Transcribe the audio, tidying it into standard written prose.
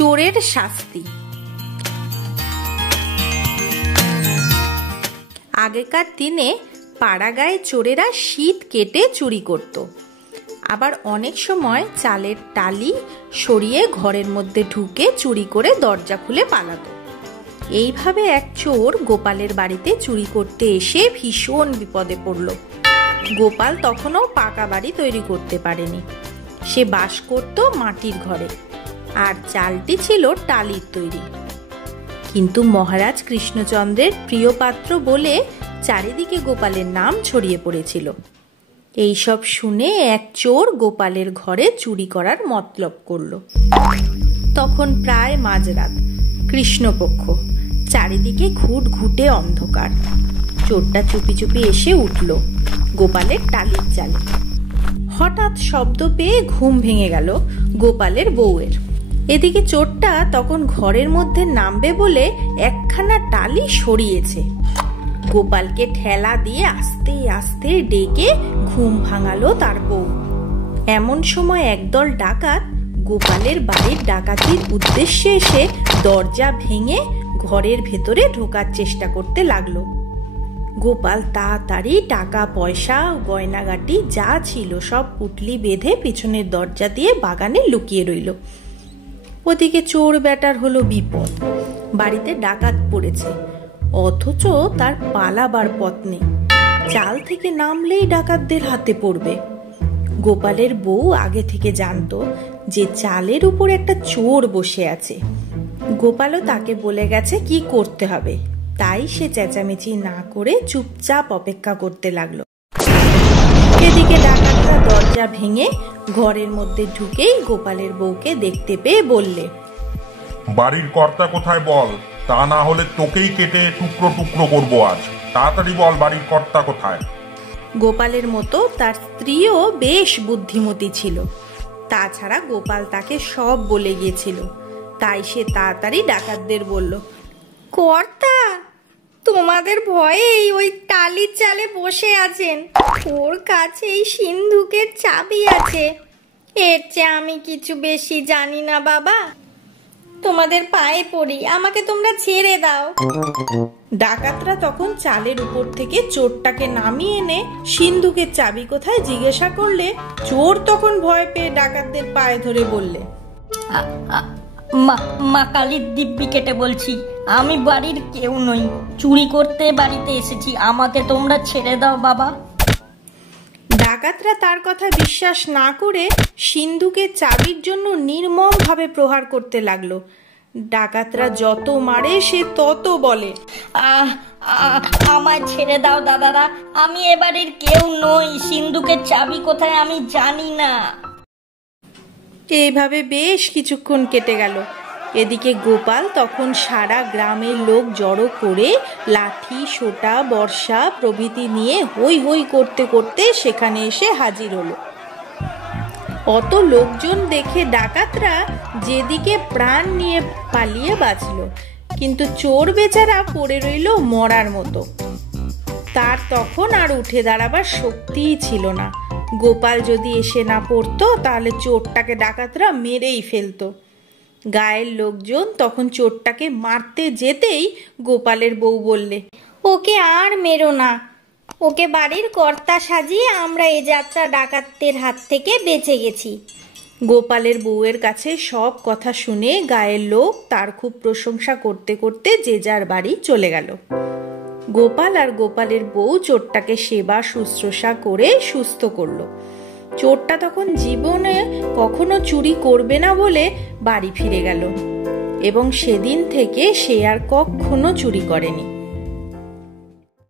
চোরের শাস্তি। আগেকার দিনে পাড়াগাঁয়ে চোরেরা শীত কেটে চুরি করত। আবার অনেক সময় চালের টালি সরিয়ে ঘরের মধ্যে ঢুকে চুরি করে দরজা খুলে পালাতো। এইভাবে এক চোর গোপালের বাড়িতে চুরি করতে এসে ভীষণ বিপদে পড়ল। গোপাল তখনও পাকা বাড়ি তৈরি করতে পারেনি। সে বাস করত মাটির ঘরে, আর চালটি ছিল টালির তৈরি। কিন্তু মহারাজ কৃষ্ণচন্দ্রের প্রিয় পাত্র বলে চারিদিকে গোপালের নাম ছড়িয়ে পড়েছিল। এইসব শুনে এক চোর গোপালের ঘরে চুরি করার মতলব করল। তখন প্রায় মাঝরাত, কৃষ্ণপক্ষ, চারিদিকে ঘুটঘুটে অন্ধকার। চোরটা চুপি চুপি এসে উঠল গোপালের টালির চালে। হঠাৎ শব্দ পেয়ে ঘুম ভেঙে গেল গোপালের বউয়ের। এদিকে চোরটা তখন ঘরের মধ্যে নামবে বলে একখানা টালি সরিয়েছে। গোপালকে ঠেলা দিয়ে আস্তে আস্তে ডেকে ঘুম ভাঙালো তার বউ। এমন সময় একদল ডাকাত গোপালের বাড়ির ডাকাতির উদ্দেশ্যে এসে দরজা ভেঙে ঘরের ভেতরে ঢোকার চেষ্টা করতে লাগলো। গোপাল তাড়াতাড়ি টাকা পয়সা গয়নাগাটি যা ছিল সব পুটলি বেঁধে পিছনের দরজা দিয়ে বাগানে লুকিয়ে রইল। ওদিকে চোর বেটার হলো বিপদ, বাড়িতে ডাকাত পড়েছে, অথচ তার পালাবার পথ নেই। চাল থেকে নামলেই ডাকাতদের হাতে পড়বে। গোপালের বউ আগে থেকে জানতো যে চালের উপর একটা চোর বসে আছে। গোপালও তাকে বলে গেছে কি করতে হবে, তাই সে চেঁচামেচি না করে চুপচাপ অপেক্ষা করতে লাগলো। এদিকে ডাকাতরা দরজা ভেঙে ঘরের মধ্যে ঢুকেই গোপালের বউকে দেখতে পেয়ে বললে, বাড়ির কর্তা কোথায় বল, তা না হলে তোকেই কেটে টুকরো টুকরো করবো আজ। তাড়াতাড়ি বল, বাড়ির কর্তা কোথায়? গোপালের মতো তার স্ত্রীও বেশ বুদ্ধিমতী ছিল। তাছাড়া গোপাল তাকে সব বলে গিয়েছিল, তাই সে তাড়াতাড়ি ডাকাতদের বলল, কর্তা, তোমাদের ভয়েই ওই টালির চালে বসে আছেন। ওর কাছে এই সিন্ধুকের চাবি আছে। এর চেয়ে আমি কিছু বেশি জানি না বাবা, তোমাদের পায়ে পড়ি, আমাকে তোমরা ছেড়ে দাও। ডাকাতরা তখন চালের উপর থেকে চোরটাকে নামিয়ে এনে সিন্ধুকের চাবি কোথায় জিজ্ঞাসা করলে চোর তখন ভয় পেয়ে ডাকাতদের পায়ে ধরে বললে, মা কালীর দিব্যি কেটে বলছি, আমি বাড়ির কেউ নই, চুরি করতে বাড়িতে এসেছি, আমাকে তোমরা ছেড়ে দাও বাবা। ডাকাতরা তার কথা বিশ্বাস না করে সিন্ধুকের চাবির জন্য নির্মম ভাবে প্রহার করতে লাগলো। ডাকাতরা যত মারে সে তত বলে, আমায় ছেড়ে দাও দাদারা, আমি এ বাড়ির কেউ নই, সিন্ধুকের চাবি কোথায় আমি জানি না। এইভাবে বেশ কিছুক্ষণ কেটে গেল। এদিকে গোপাল তখন সারা গ্রামের লোক জড়ো করে লাঠি সোটা বর্ষা প্রভৃতি নিয়ে হই হই করতে করতে সেখানে এসে হাজির হলো। অত লোকজন দেখে ডাকাতরা যেদিকে প্রাণ নিয়ে পালিয়ে বাঁচল, কিন্তু চোর বেচারা পড়ে রইল মরার মতো। তার তখন আর উঠে দাঁড়াবার শক্তিই ছিল না। গোপাল যদি এসে না পড়তো তাহলে চোরটাকে ডাকাতরা মেরেই ফেলতো। গায়ের লোকজন তখন চোরটাকে মারতে যেতেই গোপালের বউ বললে, ওকে আর মেরো না, ওকে বাড়ির কর্তা সাজিয়ে আমরা এ যাত্রা ডাকাতদের হাত থেকে বেঁচে গেছি। গোপালের বউয়ের কাছে সব কথা শুনে গায়ের লোক তার খুব প্রশংসা করতে করতে যে যার বাড়ি চলে গেল। গোপাল আর গোপালের বউ চোরটাকে সেবা শুশ্রূষা করে সুস্থ করলো। চোরটা তখন জীবনে কখনো চুরি করবে না বলে বাড়ি ফিরে গেল এবং সেদিন থেকে সে আর কখনো চুরি করেনি।